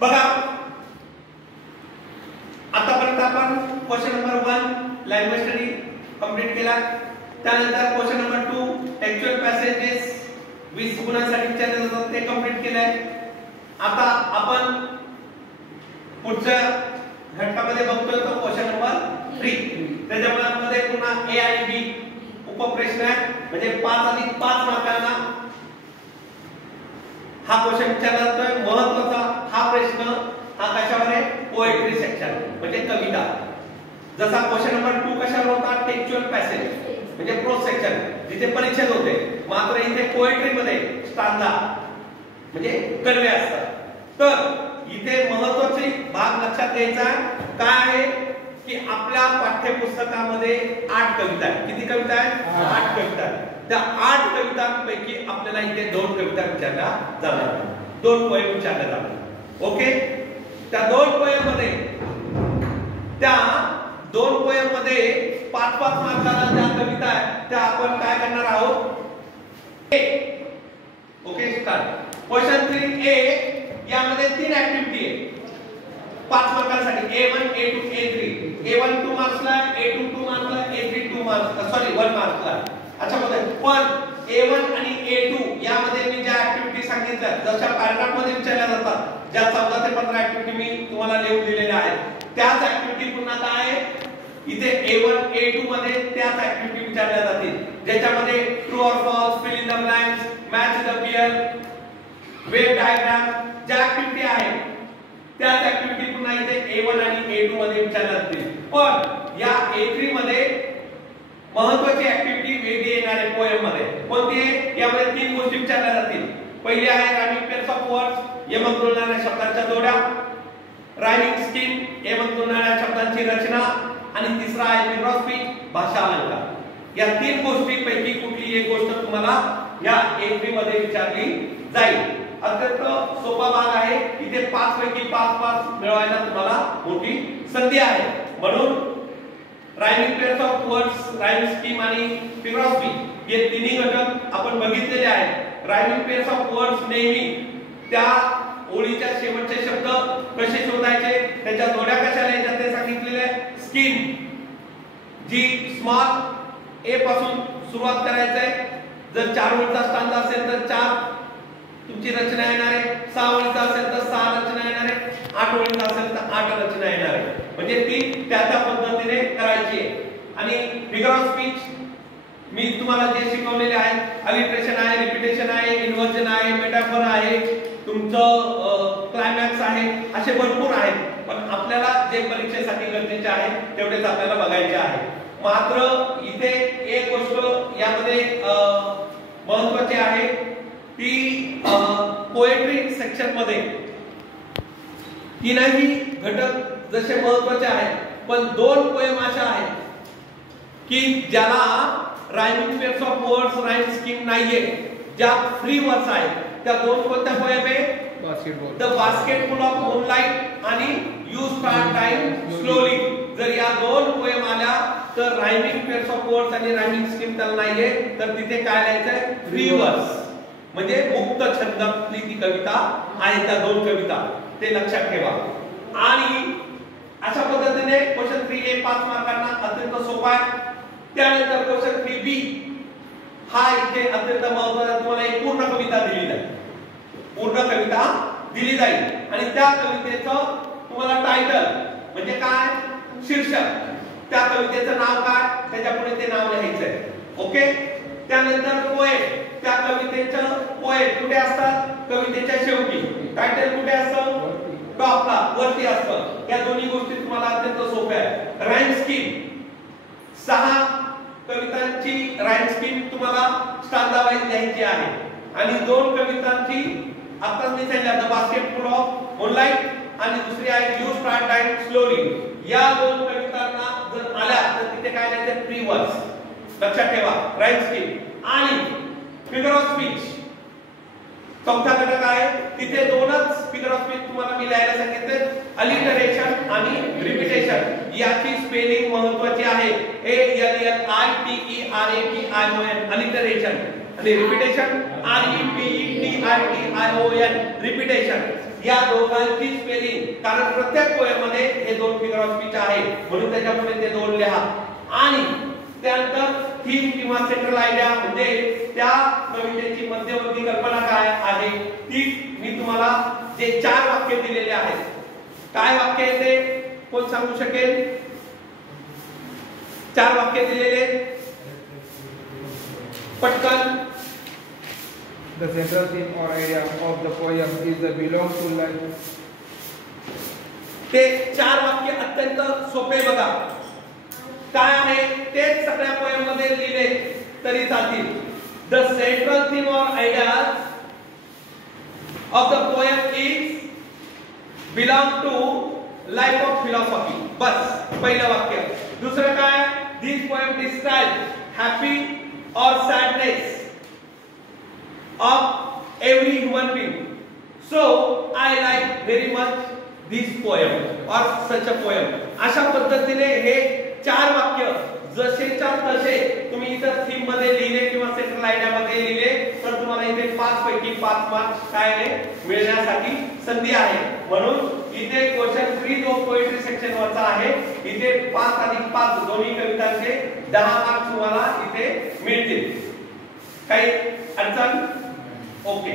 बघा आतापर्यंत आपण question number 1 language study complete केला. त्यानंतर क्वेश्चन नंबर 2 टेक्स्चुअल पॅसेजेस 20 गुणांसाठी विचारले जातात ते कंप्लीट केलंय. आता आपण पुढच्या घटकामध्ये बघतोय तो क्वेश्चन नंबर 3. त्याच्यामध्ये पुन्हा ए आणि बी उपप्रश्न आहे, म्हणजे 5 अधिक 5 मार्कांना हा क्वेश्चन विचारला जातोय. महत्त्वाचा हा प्रश्न हा कशावर आहे? पोएट्री सेक्शन म्हणजे कविता. जसा क्वेश्चन नंबर 2 कशावर होता? टेक्स्चुअल पॅसेज म्हणजे प्रोज सेक्शन जिथे परिच्छेद होते, मात्र इथे पोएट्री मध्ये स्टांजा म्हणजे कडवे असतात. तर इथे महत्त्वाचे भाग लक्षात घ्यायचा काय आहे की आपल्या पाठ्यपुस्तकामध्ये 8 कविता आहेत. किती कविता आहेत? 8 कविता आहेत. त्या 8 कवितांपैकी आपल्याला इथे 2 कविता विचारल्या जाणार, 2 पोएम विचारले जाणार. ओके, त्या 2 पोएम मध्ये त्या 2 पोएम मध्ये 5-5 मार्काला ज्या कविता आहेत त्या आपण काय करणार आहोत? Okay, start. क्वेश्चन 3 ए यामध्ये 3 ऍक्टिव्हिटी आहे 5 मार्कांसाठी. A1 A2 A3. A1 2 मार्क्सला, A2 2 मार्क्सला, A3 2 marks, sorry 1 मार्क्सला. अच्छा बोलतोय. पण A1 आणि A2 यामध्ये मी ज्या ऍक्टिव्हिटी सांगितल्या जशा पॅराग्राफ मध्ये विचारल्या जातात, ज्या 14 ते 15 ऍक्टिव्हिटी मी तुम्हाला लिहून दिलेल्या आहेत, त्याच ऍक्टिव्हिटी पुन्हा काय आहे इथे A1 A2 मध्ये त्याच ऍक्टिव्हिटी विचारल्या जातील, ज्याच्यामध्ये true or false, fill in the blanks, match the pair, wave diagram ज्या ऍक्टिव्हिटी आहेत त्याच ऍक्टिव्हिटी पुन्हा इथे A1 आणि A2 मध्ये विचारल्या जातील. पण या A3 मध्ये महत्त्वाची ऍक्टिव्हिटी वेगळी येणार आहे पोएम मध्ये. कोणती आहे? यामध्ये 3 गोष्टी विचारल्या जातील. पहिली आहे रायमिंग पेअर्स ऑफ वर्ड्स, यमक जुळणाऱ्या शब्दांच्या जोड्या, रायमिंग स्कीम, यमक जुळणाऱ्या शब्दांची रचना, आणि तिसरा आहे फिगर ऑफ स्पीच, भाषा अलंकार. या 3 गोष्टींपैकी कुठली एक गोष्ट तुम्हाला या A3 मध्ये विचारली जाईल. अत्यंत सोपा भाग आहे. इथे 5 पैकी 5 मिळवायला तुम्हाला मोठी संधी आहे. म्हणून rhyming pairs of words, rhyming scheme आणि फिगर ऑफ स्पीच हे तिन्ही घटक आपण बघितलेले आहेत. रायमिंग पेअर्स ऑफ वर्ड्स नेहमी त्या ओळीच्या शेवटचे शब्द कसे शोधायचे, त्याच्या जोड्या कशा लिहायच्या ते सांगितलेले आहे. स्कीम जी स्मॉल ए पासून सुरुवात करायचं आहे. जर 4 ओळीचा स्टांजा असेल तर 4 तुमची रचना येणार आहे, 6 ओळीचा असेल तर 6 रचना येणार आहे, 8 ओळीचा असेल तर 8 रचना येणार आहे. म्हणजे ती त्या पद्धतीने करायची आहे. आणि फिगर ऑफ स्पीच मी तुम्हाला जे शिकवलेले आहे, अलिट्रेशन आहे, रिपिटेशन आहे, इन्व्हर्जन आहे, मेटाफर आहे, तुमचं क्लायमॅक्स आहे, असे भरपूर आहेत. पण आपल्याला जे परीक्षेसाठी गरजेचे आहे तेवढेच आपल्याला बघायचे आहे. मात्र इथे एक गोष्ट यामध्ये महत्त्वाची आहे ती पोएट्री सेक्शन मध्ये तीनही घटक जसे महत्त्वाचे आहेत, पण 2 पोएम अशा आहेत की ज्याला rhyming pairs of words, rhyme scheme नाहीये, ज्या फ्री वर्ड्स आहेत. त्या 2 कोणत्या पोएम आहे? द बास्केटफुल ऑफ मूनलाइट आणि यू स्टार्ट टाइम स्लोली. जर या 2 पोएम आल्या तर रायमिंग पेअर्स ऑफ वर्ड्स आणि रायमिंग स्कीम त्याला नाहीये, तर तिथे काय लिहायचंय? फ्री वर्ड्स म्हणजे मुक्त छंदातली ती कविता आहे. त्या 2 कविता ते लक्षात ठेवा. आणि अशा पद्धतीने क्वेश्चन 3A 5 मार्कांना अत्यंत सोपा आहे. त्यानंतर क्वेश्चन 3B हा इथे अत्यंत महत्त्वाचा. तुम्हाला एक पूर्ण कविता दिली जाईल, पूर्ण कविता दिली जाईल आणि त्या कवितेचं तुम्हाला टायटल म्हणजे काय, शीर्षक, त्या कवितेचं नाव काय, त्याच्या पुढे ते नाव लिहायचंय. ओके. त्यानंतर पोएम, त्या कवितेचं पोएम कुठे असतात? कवितेच्या शेवटी. टायटल कुठे असतं? टॉपला, वरती असतं. या दोन्ही गोष्टी तुम्हाला अत्यंत सोप्या आहेत. राईम स्कीम 6 कवितांची राईम स्कीम तुम्हाला स्टांजा वाईज लिहायची आहे आणि 2 कवितांची आता मी सांगितलं द बास्केटफुल ऑफ मूनलाइट आणि दुसरी आहे यू स्टार्ट टाइम स्लोली. या 2 कवितांना जर आल्या तर तिथे काय लिहायचं? Free words. लक्षात ठेवा. राईम स्कीम आणि फिगर ऑफ स्पीच चौथा घटक आहे. तिथे 2च फिगर ऑफ स्पीच तुम्हाला मी लिहायला सांगितले, अलिटरेशन आणि रिपिटेशन. याची स्पेलिंग महत्त्वाची आहे. ALLITERATION अलिटरेशन आणि रिपिटेशन REPETITION रिपिटेशन. या दोघांची स्पेलिंग, कारण प्रत्येक पोएम मध्ये हे दोन फिगर ऑफ स्पीच आहे म्हणून त्याच्यापुढे ते दोन लिहा. आणि त्यानंतर थीम किंवा सेंट्रल आयडिया म्हणजे त्या कवितेची मध्यवर्ती कल्पना काय आहे ती मी तुम्हाला जे 4 वाक्य दिलेले आहेत. काय वाक्य आहे ते कोण सांगू शकेल? 4 वाक्य दिलेले पटकन. The central theme or idea of the poem is the belong to life. ते 4 वाक्य अत्यंत सोपे बघा. काय आहे तेच सगळ्या पोएम मध्ये लिहिले तरी चालतील. The central theme or idea of the poem is belong to life of philosophy. बस पहिलं वाक्य. दुसरं काय? This poem describes happy or sadness of every human being. So I like very much this poem or such a poem. अशा पद्धतीने हे 4 वाक्य जसेच्या तसे तुम्ही इतर थीम मध्ये लिहिले किंवा सेंट्रल आयडिया मध्ये लिहिले तर तुम्हाला इथे 5 पैकी 5 मार्क्स काय आहे मिळण्यासाठी संधी आहे. म्हणून इथे क्वेश्चन फ्री जो पोएट्री सेक्शन वरचा आहे इथे 5 अधिक 5 दोन्ही कवितांचे 10 मार्क्स तुम्हाला इथे मिळतील. काही अडचण? ओके.